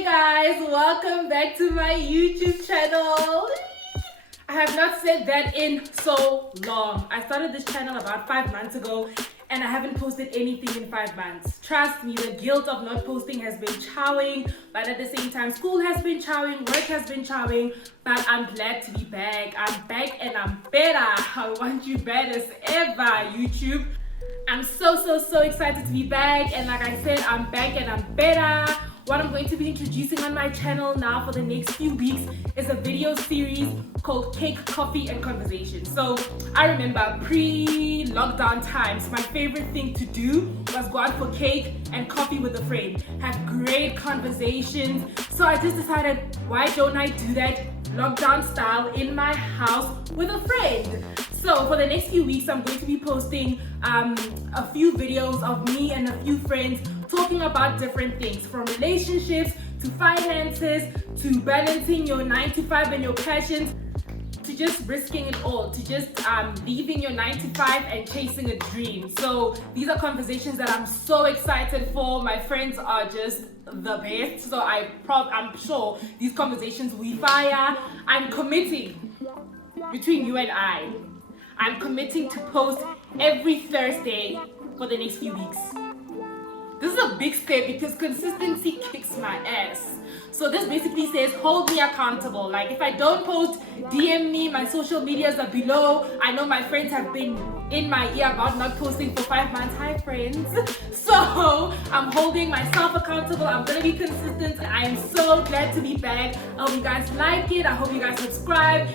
Hey guys, welcome back to my YouTube channel. I have not said that in so long. I started this channel about 5 months ago and I haven't posted anything in 5 months. Trust me, the guilt of not posting has been chowing, but at the same time, school has been chowing, work has been chowing, but I'm glad to be back. I'm back and I'm better. I want you bad as ever, YouTube. I'm so excited to be back, and like I said, I'm back and I'm better. What I'm going to be introducing on my channel now for the next few weeks is a video series called Cake, Coffee and Conversation. So I remember pre-lockdown times, my favorite thing to do was go out for cake and coffee with a friend, have great conversations. So I just decided, why don't I do that lockdown style in my house with a friend? So for the next few weeks, I'm going to be posting a few videos of me and a few friends talking about different things, from relationships to finances to balancing your 9 to 5 and your passions, to just risking it all, to just leaving your 9 to 5 and chasing a dream. So these are conversations that I'm so excited for. My friends are just the best, so I'm sure these conversations we fire. I'm committing, between you and I'm committing to post every Thursday for the next few weeks. This is a big step because consistency kicks my ass. So this basically says hold me accountable. Like if I don't post, DM me, my social medias are below. I know my friends have been in my ear about not posting for 5 months. Hi friends. So I'm holding myself accountable. I'm gonna be consistent. I am so glad to be back. I hope you guys like it. I hope you guys subscribe.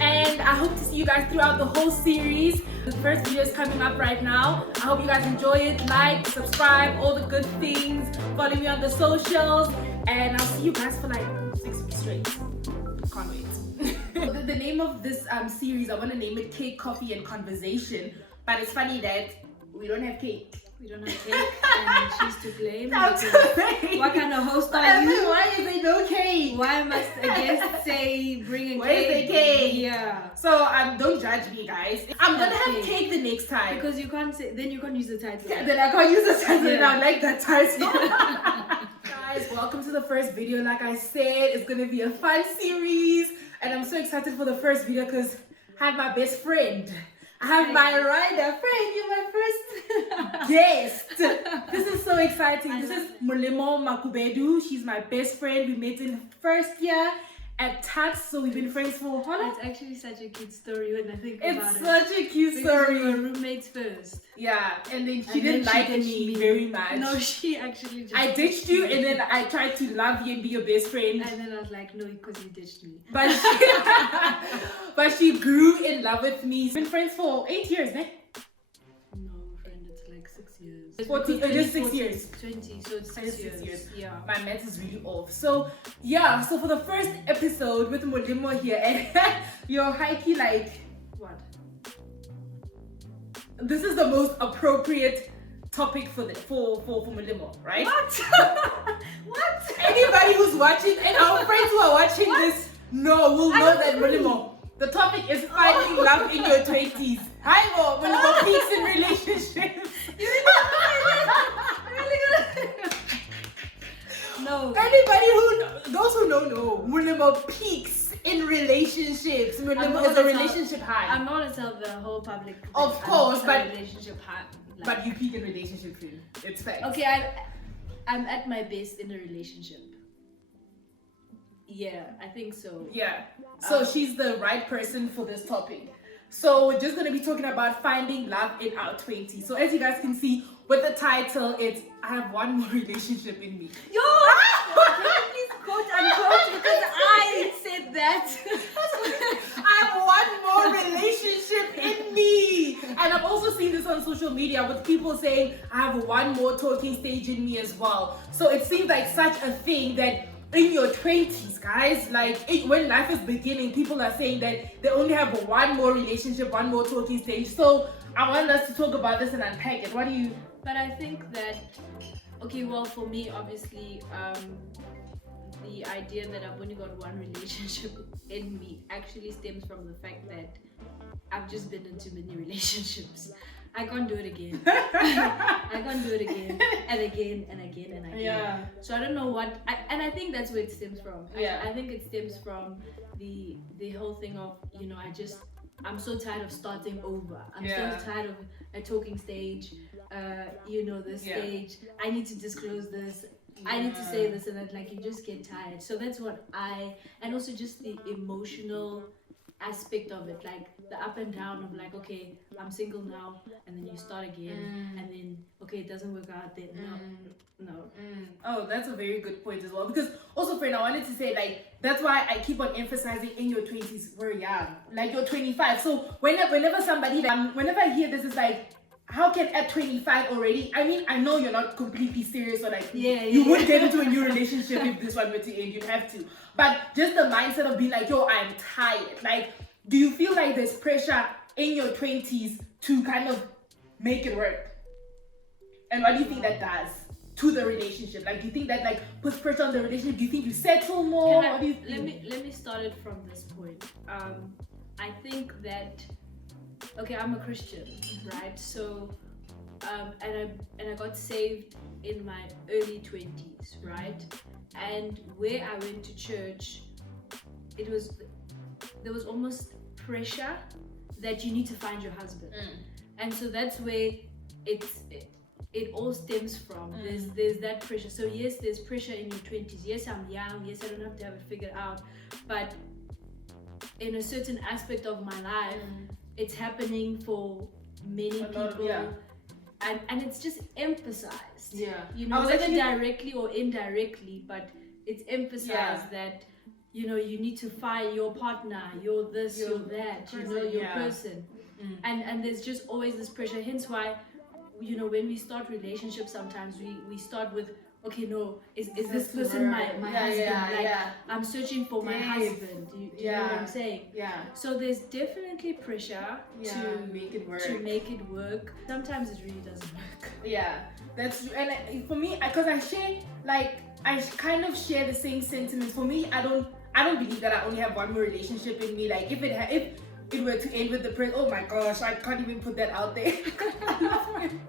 And I hope to see you guys throughout the whole series. The first video is coming up right now. I hope you guys enjoy it. Like, subscribe, all the good things. Follow me on the socials. And I'll see you guys for like 6 weeks straight. Can't wait. The name of this series, I want to name it Cake, Coffee and Conversation. But it's funny that we don't have cake. We don't have cake and she's to blame. What kind of host are you? Why is there no cake? Why must a guest say bring a Where's cake? the cake? Yeah. So don't judge me, guys. I'm gonna have cake the next time. Because you can't say, then you can't use the title. Yeah, then I can't use the title and I like that title. Guys, welcome to the first video. Like I said, it's gonna be a fun series. And I'm so excited for the first video because I have my best friend. I have my rider friend. You're my first guest. This is so exciting. This is Molemo Makubedu. She's my best friend. We met in first year at TAX, so we've been friends for how long? It's actually such a cute story when I think about it. It's such a cute because story. we were roommates first. Yeah, and then she didn't like me very much. No, she actually just I ditched you, and then I tried to love you and be your best friend. And then I was like, no, because you ditched me. But she grew in love with me. We've been friends for 8 years, eh? No, friend, it's like 6 years. 40, just 6 years. 20, so it's 6 years. Yeah. My math is really off. So yeah, so for the first episode with Molemo here, and you're hikey like What? this is the most appropriate topic for Molemo, right? What? What? Anybody who's watching and our friends who are watching this will know that Molemo. The topic is finding love in your 20s. Hi, Molemo peaks in relationships. No. Those who don't know, Molemo peaks in relationships. Molemo is a relationship high. I'm not gonna tell the whole public. Of course, but relationship high. But you peak in relationship too. It's fact. Okay, I'm at my best in a relationship. Yeah, I think so. Yeah. So she's the right person for this topic. So we're just going to be talking about finding love in our 20s. So as you guys can see with the title, it's I have one more relationship in me. Yo! Can you please quote unquote because I said that. I have one more relationship in me. And I've also seen this on social media with people saying I have one more talking stage in me as well. So it seems like such a thing that in your 20s, guys, like when life is beginning, people are saying that they only have one more relationship, one more talking stage. So I want us to talk about this and unpack it. What do you? But I think that, okay, well, for me, obviously, the idea that I've only got one relationship in me actually stems from the fact that I've just been in too many relationships. I can't do it again. I can't do it again and again and again and again. Yeah. So I don't know what, and I think that's where it stems from. Yeah. I think it stems from the whole thing of, I'm so tired of starting over. I'm so tired of a talking stage, this stage. I need to disclose this. I need to say this and that. Like, you just get tired. So that's what and also just the emotional aspect of it, like the up and down of like, okay, I'm single now, and then you start again, and then okay, it doesn't work out, then no. Oh, that's a very good point as well, because also, friend, I wanted to say, like, that's why I keep on emphasizing in your 20s we're young, like you're 25. So whenever somebody, whenever I hear this, it's like, how can at 25 already? I mean, I know you're not completely serious, or like you would get into a new relationship if this one were to end. You'd have to. But just the mindset of being like, yo, I'm tired. Like, do you feel like there's pressure in your 20s to kind of make it work? And what do you think that does to the relationship? Like, do you think that like puts pressure on the relationship? Do you think you settle more? What do you think? Let me start it from this point. I think that, okay, I'm a Christian, right? So, and I got saved in my early 20s, right? And where I went to church, there was almost pressure that you need to find your husband, and so that's where it all stems from. There's that pressure. So yes, there's pressure in your 20s. Yes, I'm young. Yes, I don't have to have it figured out, but in a certain aspect of my life, it's happening for many people. And it's just emphasized. Whether directly or indirectly, but it's emphasized that, you need to find your partner, you're this, you're that, your person. And there's just always this pressure. Hence why, when we start relationships, sometimes we start with, okay, no, is this person my husband? I'm searching for my husband. Do you know what I'm saying? Yeah. So there's definitely pressure to make it work. Sometimes it really doesn't work. Yeah, that's true. And for me, because I kind of share the same sentiments. For me, I don't believe that I only have one more relationship in me. Like, if it were to end with the prince, oh my gosh, I can't even put that out there. I love him.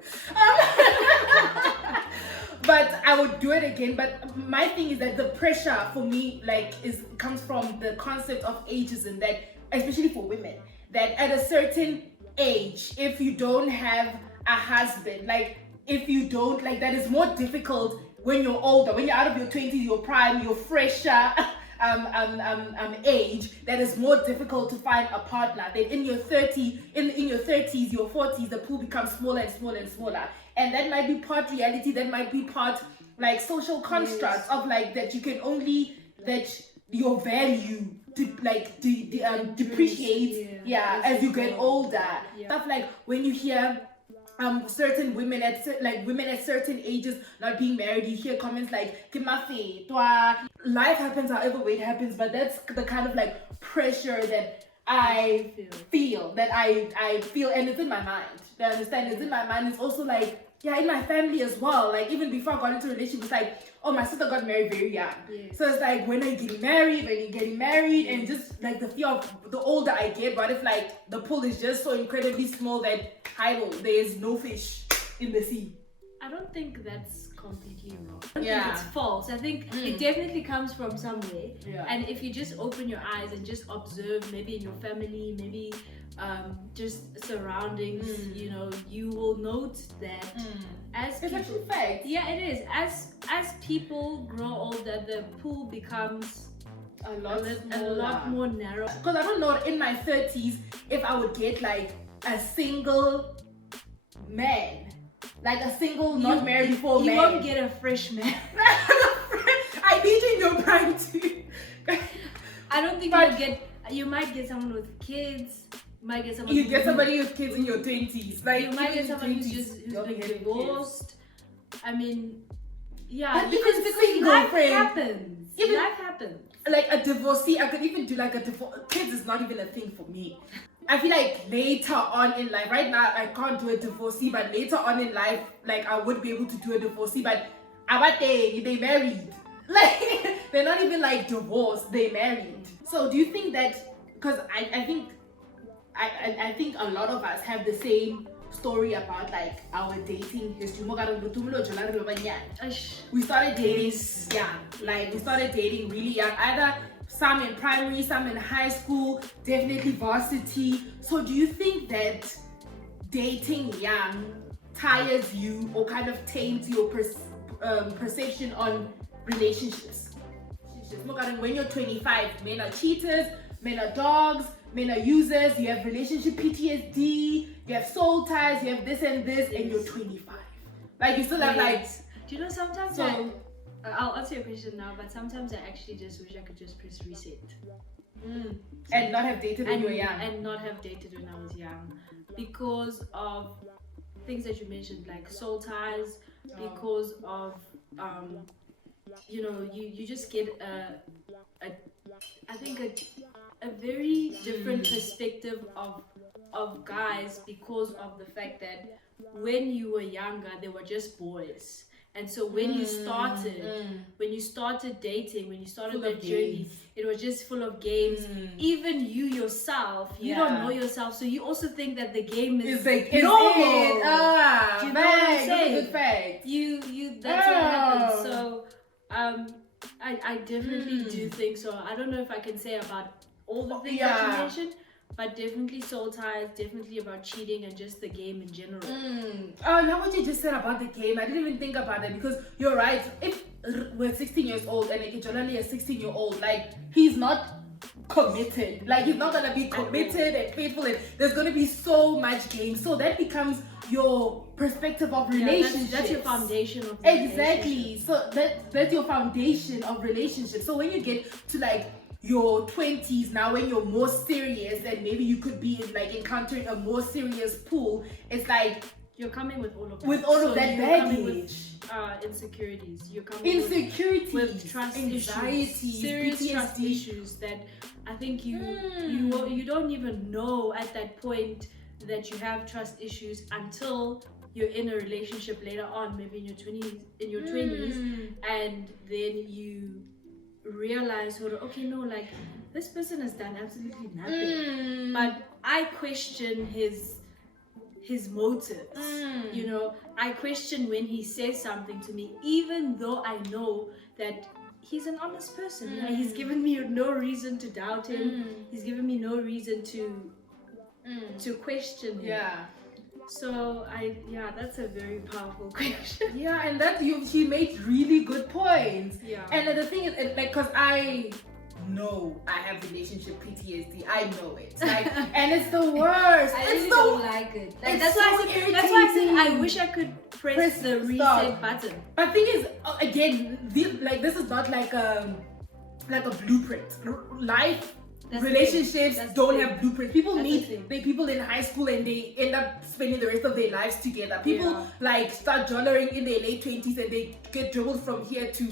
But I would do it again. But my thing is that the pressure for me, like, comes from the concept of ageism, that especially for women, that at a certain age, if you don't have a husband, like, if you don't, like, that is more difficult when you're older, when you're out of your 20s, your prime, your fresher age, that is more difficult to find a partner. Then in your 30s, your 40s, the pool becomes smaller and smaller and smaller. And that might be part reality, that might be part like social constructs of like that you can only, that your value depreciates as you get older. Stuff like when you hear certain women at certain ages not being married, you hear comments like "Kimafe, twa." Life happens however way it happens, but that's the kind of like pressure that I feel, and it's in my mind. You understand? It's in my mind. It's also like, in my family as well. Like, even before I got into a relationship, it's like, oh, my sister got married very young. So it's like, when are you getting married? And just like the fear of the older I get, what if like the pool is just so incredibly small that there is no fish in the sea? I don't think that's completely wrong. I think it's false. I think it definitely comes from somewhere. And if you just open your eyes and just observe, maybe in your family, maybe just surroundings, you will note that as it's people, actually fact. Yeah, it is. As people grow older, the pool becomes a lot more narrow. Because I don't know, in my 30s, if I would get like a single man, like a single not married before man. You won't get a fresh man. I need you in your prime too. I don't think you might get someone with kids. You might get somebody with kids in your 20s. Like, you might get someone who's been divorced. I mean, but because life happens. Life happens. Like a divorcee, I could even do like a divorce. Kids is not even a thing for me. I feel like later on in life, right now I can't do a divorcee, but later on in life, like I would be able to do a divorcee. But they married. Like, they're not even like divorced, they married. So do you think that, because I think a lot of us have the same story about like our dating history. Aish. We started dating young. Like we started dating really young. Either some in primary, some in high school, definitely varsity. So do you think that dating young tires you or kind of taints your perception on relationships? When you're 25, men are cheaters, men are dogs, men are users, you have relationship PTSD, you have soul ties, you have this and this, and you're 25. Like you still have like... Do you know sometimes So, I'll answer your question now, but sometimes I actually just wish I could just press reset. and not have dated when you were young. And not have dated when I was young. Because of things that you mentioned, like soul ties, because of you just get a very different perspective of guys, because of the fact that when you were younger they were just boys, and so when you started dating, when you started that journey, it was just full of games. Even you yourself, you don't know yourself, so you also think that the game is like normal. Do you know what I'm saying? Good fact. You that's what happens. So I definitely do think so. I don't know if I can say about all the things that you mentioned, but definitely soul ties, definitely about cheating and just the game in general. Oh, now what you just said about the game, I didn't even think about that, because you're right. If we're 16 years old and like only a 16-year-old, like he's not committed. Like he's not gonna be committed and faithful, and there's gonna be so much game. So that becomes your perspective of relationships. That's your foundation of the exactly. So that's your foundation of relationships. So when you get to like your 20s now, when you're more serious and maybe you could be like encountering a more serious pool, it's like you're coming with all of that. With all of that baggage. Insecurities. You're coming with trust anxiety, issues, serious PTSD. trust issues that I think you don't even know at that point that you have trust issues until you're in a relationship later on, maybe in your 20s, and then you realize, okay, no, like this person has done absolutely nothing, but I question his motives. I question when he says something to me, even though I know that he's an honest person. He's given me no reason to doubt him. He's given me no reason to question him. So that's a very powerful question. And that she made really good points. And the thing is, like, because I know I have relationship PTSD. I know it. Like, and it's the worst. I really don't like it. Like, that's why I said I wish I could press the reset button. But thing is, again, this is not like a blueprint. Life. Relationships don't have blueprints. People meet people in high school and they end up spending the rest of their lives together. People like start journeying in their late 20s and they get dribbled from here to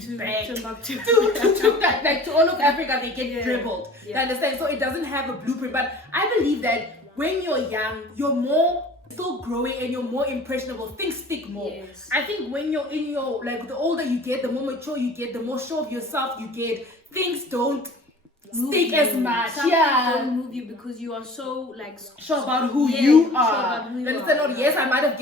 all of Africa. They get dribbled. You understand? So it doesn't have a blueprint. But I believe that when you're young, you're more still growing and you're more impressionable. Things stick more. I think when you're in your, like, the older you get, the more mature you get, the more sure of yourself you get. Things don't stick as much. Don't move you because you are so like sure about who you are. Yes, I might have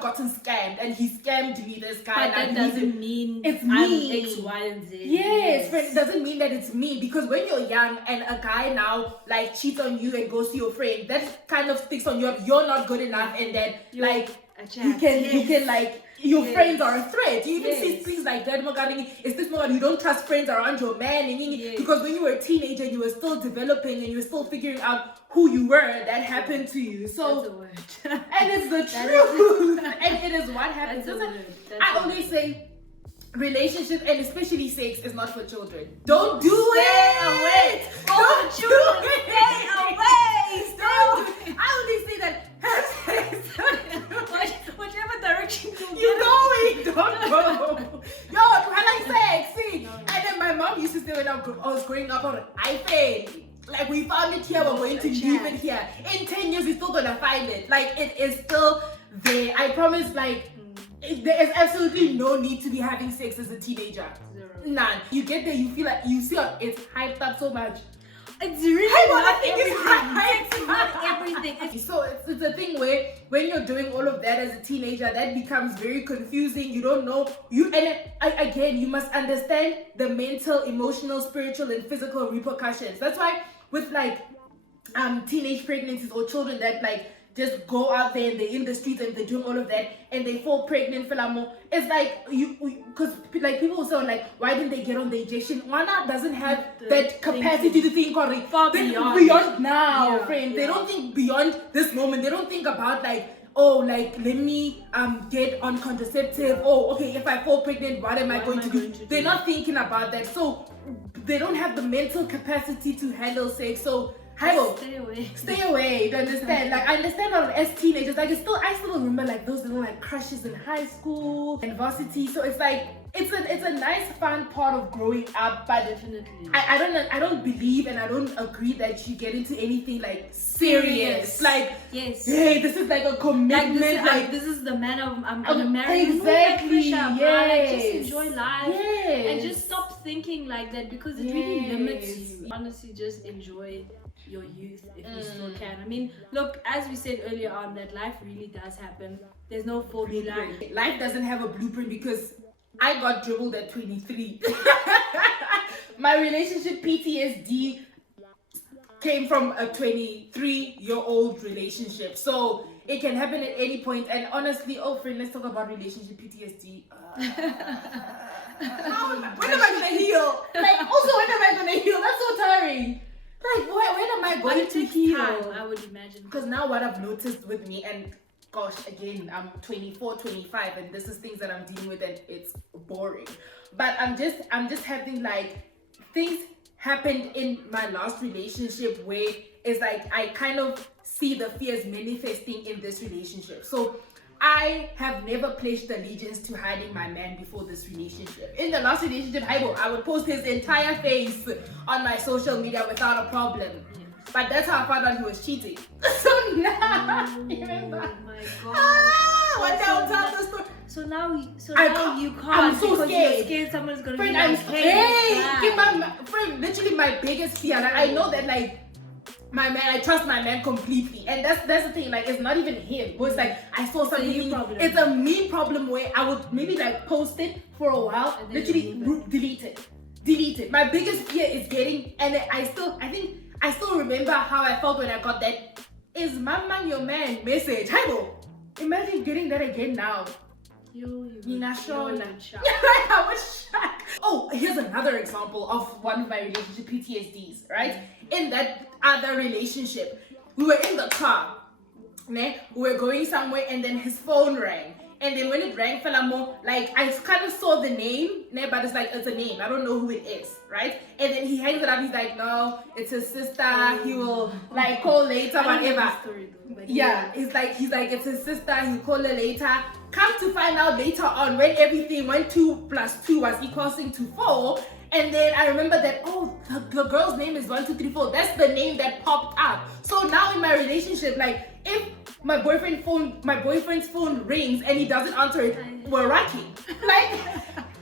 gotten scammed and he scammed me, this guy. But that doesn't mean it's I'm me. X, Y, and Z. Yes, but it doesn't mean that it's me, because when you're young and a guy now like cheats on you and goes to your friend, that kind of sticks on you. You're not good enough, and then like you can like. Your friends are a threat. You even see things like that. You don't trust friends around your man. Because when you were a teenager, you were still developing and you were still figuring out who you were. That happened to you. So, that's a word. And it's the truth. And it is what happens. I always say, relationship and especially sex is not for children. Don't do it. Stay away. All the children, stay away. I only say that. Whichever direction you're going, don't go. Yo, I like sex, see? And then my mom used to say when I was growing up on iPhone, like, we found it here, we're going to leave it here. In 10 years, we're still gonna find it. Like, it is still there. I promise, like, there is absolutely no need to be having sex as a teenager. Zero. None. You get there, you feel like, you see it's hyped up so much. It's really not everything. It's not everything. So it's a thing where when you're doing all of that as a teenager, that becomes very confusing. You don't know again, you must understand the mental, emotional, spiritual, and physical repercussions. That's why with like teenage pregnancies or children that like just go out there and they're in the streets and they're doing all of that and they fall pregnant, Filamo. It's like because like people will say like, why didn't they get on the injection? Wana doesn't have that capacity to think or far beyond now, yeah, friend. Yeah. They don't think beyond this moment. They don't think about like, oh, like let me get on contraceptive. Oh, okay, if I fall pregnant, what am I going to do? They're not thinking about that. So they don't have the mental capacity to handle sex. So stay away. You understand? Like I understand as teenagers, like I still remember like those little like crushes in high school and varsity. So it's like it's a nice fun part of growing up, but definitely I don't believe and I don't agree that you get into anything like serious. Like yes, hey, this is like a commitment. Like this is the man I'm gonna marry. Exactly. Like just enjoy life. Yes. And just stop thinking like that because it really limits you. Honestly, just enjoy your youth if you still can. I mean, look, as we said earlier on, that life really does happen. There's no formula. Life doesn't have a blueprint because I got dribbled at 23. My relationship PTSD came from a 23-year-old relationship. So it can happen at any point. And honestly, friend, let's talk about relationship PTSD. When am I gonna heal? Like, also, when am I gonna heal? That's so tiring. Like, when am I going to heal? Time, I would imagine. Because now what I've noticed with me, and gosh, again, I'm 24, 25, and this is things that I'm dealing with, and it's boring. But I'm just having like things happened in my last relationship where it's like I kind of see the fears manifesting in this relationship. So I have never pledged allegiance to hiding my man before this relationship. In the last relationship, I would post his entire face on my social media without a problem. But that's how I found out he was cheating. So now, remember? Oh my god. One day I'll tell the story. So now you can't. I'm so because scared. You're scared someone's gonna Friend, be like, friend, literally my biggest fear. Like I know that like my man, I trust my man completely, and that's the thing. Like it's not even him. But it's like I saw something. It's a me problem where I would maybe like post it for a while, literally delete it. My biggest fear is getting, and I still remember how I felt when I got that "is my man your man" message. Imagine getting that again now. I was shocked. Oh, here's another example of one of my relationship PTSDs, right? In that other relationship, we were in the car, we were going somewhere, and then his phone rang. And then when it rang, like I kind of saw the name, but it's like it's a name. I don't know who it is, right? And then he hangs it up. He's like, no, it's his sister. He will like call later, whatever. Yeah, he's like it's his sister. He'll call her later. Come to find out later on when everything went 2 + 2 was equaling to 4. And then I remember that, the girl's name is 1, 2, 3, 4. That's the name that popped up. So now in my relationship, like if my boyfriend's phone rings and he doesn't answer it, we're rocking. Like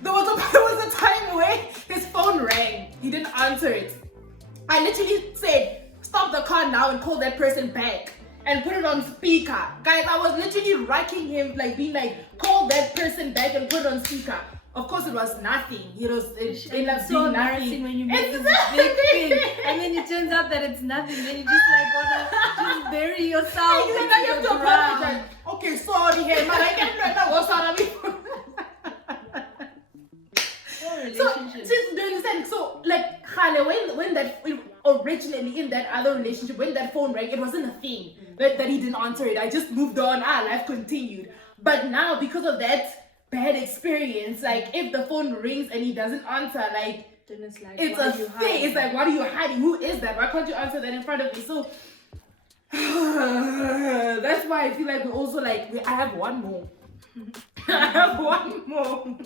there was a time where his phone rang, he didn't answer it. I literally said, stop the car now and call that person back and put it on speaker. Guys, I was literally rocking him, like being like, call that person back and put it on speaker. Of course, it was nothing. It ended up so being embarrassing nothing. when you make this big thing, and then it turns out that it's nothing. Then you just like wanna just bury yourself into the ground. Okay, sorry, hey, man, I can't go sorry. So, do you understand? So, like, when originally in that other relationship, when that phone rang, it wasn't a thing that he didn't answer it. I just moved on. Life continued. But now, because of that bad experience, like if the phone rings and he doesn't answer, like then it's like it's a thing. It's like, what are you hiding? Who is that? Why can't you answer that in front of me? So that's why I feel like we also like I have one more. I have one more.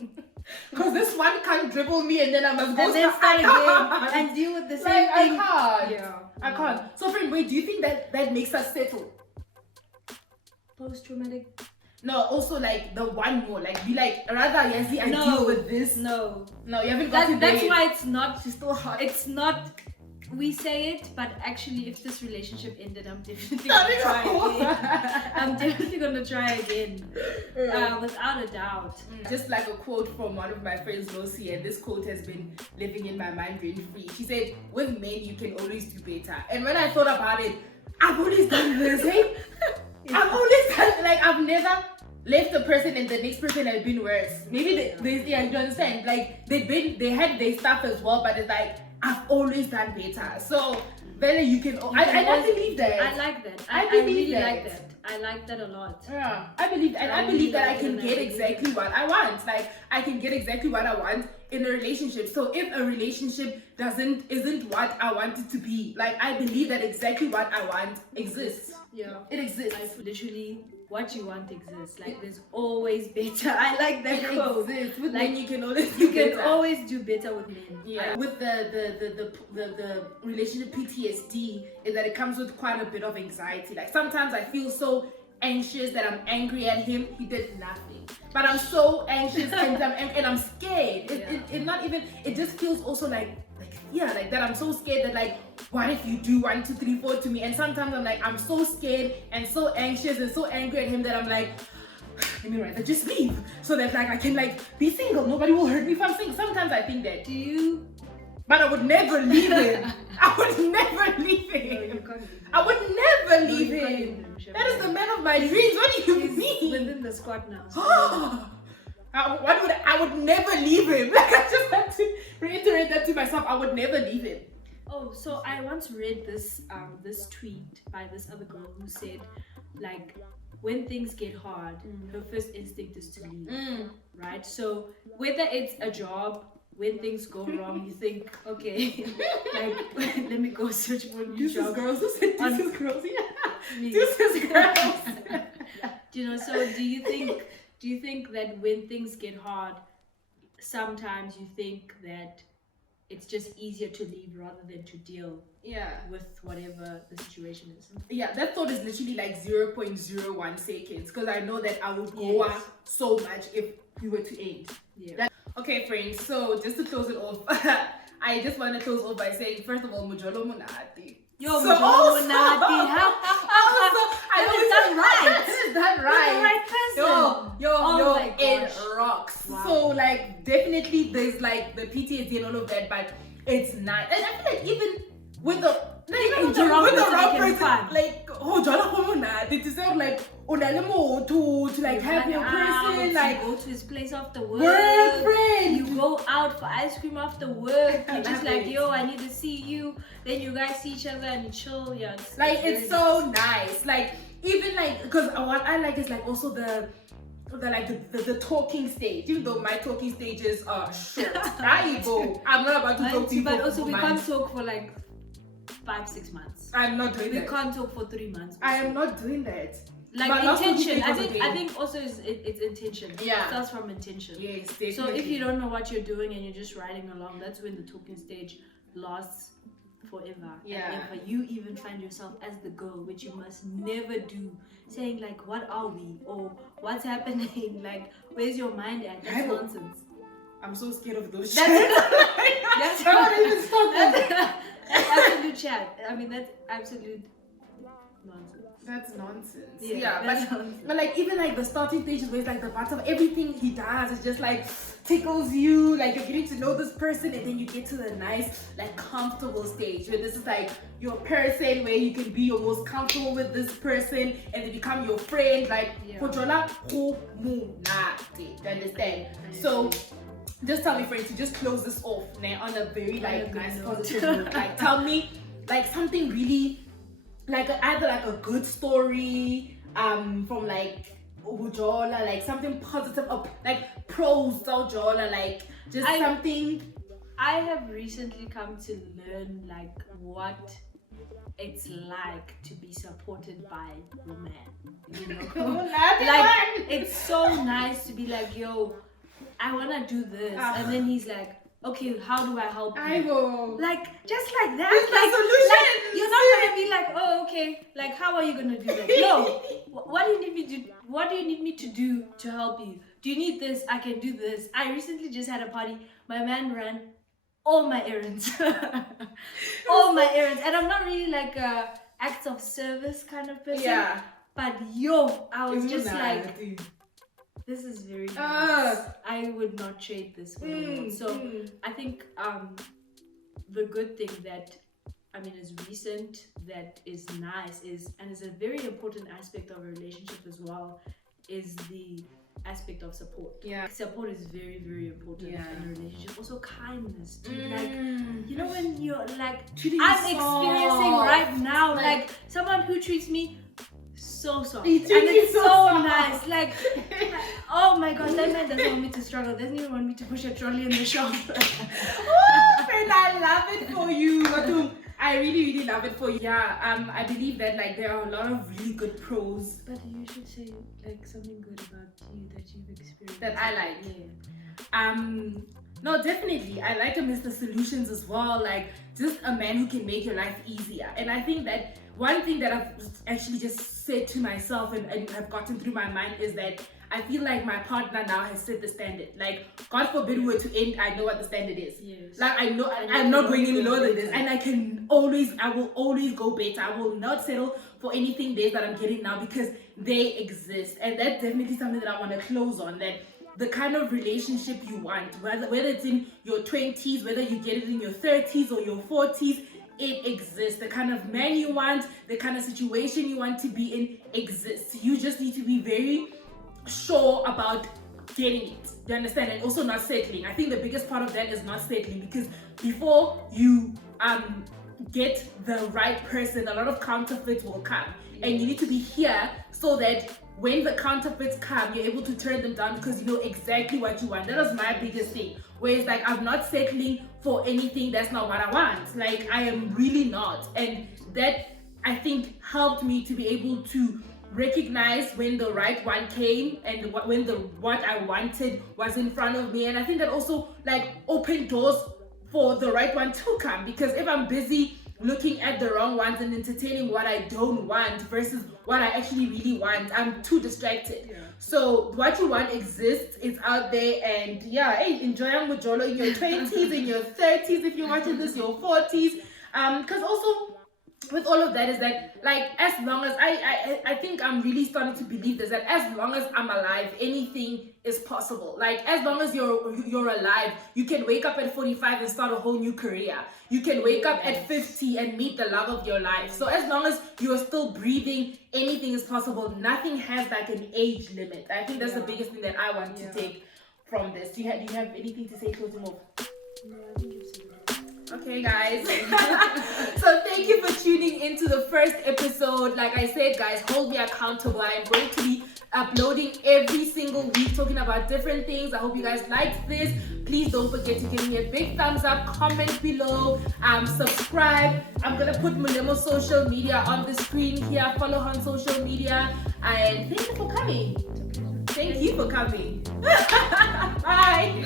Because this one can't dribble me and then I must go start again and deal with the same thing. I can't. I can't. So friend, wait, do you think that makes us settle? Post-traumatic. No, also like the one more, like be like rather Yazzie, I deal with this. No, you haven't got it. That's why it's not. She's still hot. It's not we say it, but actually, if this relationship ended, I'm definitely Starting gonna try over. again. I'm definitely gonna try again, without a doubt. Just like a quote from one of my friends, Rosie, and this quote has been living in my mind rent free. She said, "With men, you can always do better." And when I thought about it, I've always done this. Eh? I've always done, like, I've never left a person and the next person had been worse. Maybe yeah, you understand? Like, they had their stuff as well, but it's like, I've always done better. So, Bella, you can. I believe that. I like that. I I believe really that. like that. I like that a lot. Yeah, I believe, and I believe that I can get exactly what I want. Like, I can get exactly what I want in a relationship. So if a relationship isn't what I want it to be, like, I believe that exactly what I want exists. Yeah, it exists. like, literally, what you want exists. Like, there's always better. I like that quote. Exists. With Like, men, you can always you do can better. always do better with men. Yeah. With the relationship PTSD is that it comes with quite a bit of anxiety. Like, sometimes I feel so anxious that I'm angry at him. He did nothing, but I'm so anxious and I'm scared. It not even. It just feels also like that. I'm so scared that, like, what if you do 1, 2, 3, 4 to me? And sometimes I'm like, I'm so scared and so anxious and so angry at him that I'm like, let me rather just leave so that, like, I can, like, be single. Nobody will hurt me if I'm single. Sometimes I think that. Do you? But I would never leave him. I would never leave him. I would never leave him. That is the man of my dreams. What do you mean? He's within the squad now. So I would never leave him. Like, I just have to reiterate that to myself. I would never leave him. Oh, so I once read this tweet by this other girl who said, like, when things get hard, her first instinct is to leave. Right? So whether it's a job, when things go wrong, you think, okay, like, let me go search for a new job. Girls. This is girls. Please. This is girls. You know, so do you think that when things get hard, sometimes you think that it's just easier to leave rather than to deal with whatever the situation is? Yeah, that thought is literally like 0.01 seconds, because I know that I would go up so much if we were to end. Yeah. Okay, friends, so just to close it off, I just want to close off by saying, first of all, Mujolo Munati. Yo, Mujolo Munati, how? I know it's done right. It's done right. You're the right person. Yo, it rocks. Wow. So, like, definitely there's, like, the PTSD and all of that, but it's not. And I feel like even with the wrong person, like, oh, Jana Homona, to say, like, Onalemo to like have your person, like, you go to his place after work, friend. You go out for ice cream after work. You're just like, yo, I need to see you. Then you guys see each other and you chill. Yeah, it's so nice. Like, even like, because what I like is, like, also the talking stage. Even though my talking stages are short, there you go. I'm not about to talk to you. But for also, we months. can't talk for like 5-6 months. I'm not doing that. We can't talk for 3 months. I am not doing that. Like, but intention. I think also it's intention. Yeah. It starts from intention. Yes, definitely. So if you don't know what you're doing and you're just riding along, that's when the talking stage lasts forever. Yeah. And if you even find yourself as the girl, which you must never do, saying like, what are we? Or what's happening? Like, where's your mind at? That's nonsense. I'm so scared of those. That's absolute chat. I mean, that's absolute nonsense. That's nonsense. Yeah, that's nonsense. But like, even like the starting stages where it's like the bottom, everything he does is just like tickles you, like you're getting to know this person, and then you get to the nice, like, comfortable stage where this is like your person, where you can be your most comfortable with this person and they become your friend. Like, Kojola Homunate. You understand? So just tell me, friends, to just close this off now on a very like nice positive note. Like, tell me like something really, like, either like a good story from like Ujola, like something positive, like pros Ujola, like just something. I have recently come to learn like what it's like to be supported by your man. You know? Like, it's so nice to be like, yo, I wanna do this, and then he's like, okay, how do I help you? I will. Like, just like that. It's like, the solution. Like, you're not gonna be like, oh, okay. Like, how are you gonna do that? No. What do you need me to? What do you need me to do to help you? Do you need this? I can do this. I recently just had a party. My man ran all my errands. All my errands. And I'm not really like a acts of service kind of person. Yeah. But yo, I was It's just nice. like, this is very nice. I would not trade this for the world. So I think the good thing that is recent, that is nice, and is a very important aspect of a relationship as well, is the aspect of support. Yeah. Support is very, very important in a relationship. Also kindness, dude. Like, when you're like, I'm experiencing right now, like someone who treats me so soft. And it's so nice. Like, oh my gosh, that man doesn't want me to struggle. Doesn't even want me to push a trolley in the shop. Oh, friend, I love it for you. I really, really love it for you. Yeah, I believe that like there are a lot of really good pros. But you should say like something good about you that you've experienced. That I like. Yeah. No, definitely. I like him as the solutions as well. Like just a man who can make your life easier. And I think that one thing that I've actually just said to myself and have gotten through my mind is that I feel like my partner now has set the standard. Like, God forbid we were to end, I know what the standard is. Yes. Like, I know I'm not going any lower than this. And I will always go better. I will not settle for anything less that I'm getting now because they exist. And that's definitely something that I want to close on. That the kind of relationship you want, whether it's in your 20s, whether you get it in your 30s or your 40s, it exists. The kind of man you want, the kind of situation you want to be in exists. You just need to be very sure about getting it. You understand? And also not settling. I think the biggest part of that is not settling, because before you get the right person, a lot of counterfeits will come. And you need to be here so that when the counterfeits come, you're able to turn them down because you know exactly what you want. That was my biggest thing. Where it's like, I'm not settling for anything that's not what I want. Like, I am really not. And that, I think, helped me to be able to recognize when the right one came and when what I wanted was in front of me. And I think that also like opened doors for the right one to come, because if I'm busy looking at the wrong ones and entertaining what I don't want versus what I actually really want, I'm too distracted. So what you want exists, it's out there. And hey, enjoy Mujolo in your 20s, in your 30s, if you're watching this, your 40s, because also with all of that is that, like, as long as I think I'm really starting to believe this, that as long as I'm alive, anything is possible. Like, as long as you're alive, you can wake up at 45 and start a whole new career. You can wake up at 50 and meet the love of your life. So as long as you're still breathing, anything is possible. Nothing has like an age limit. I think that's the biggest thing that I want to take from this. Do you have anything to say, closing off? No, I think you've said it. Okay, guys. So thank you for tuning into the first episode. Like I said, guys, hold me accountable. I'm going to be uploading every single week, talking about different things. I hope you guys liked this. Please don't forget to give me a big thumbs up, comment below, subscribe. I'm gonna put Molemo's social media on the screen here. Follow her on social media, and thank you for coming. Thank you for coming. Bye.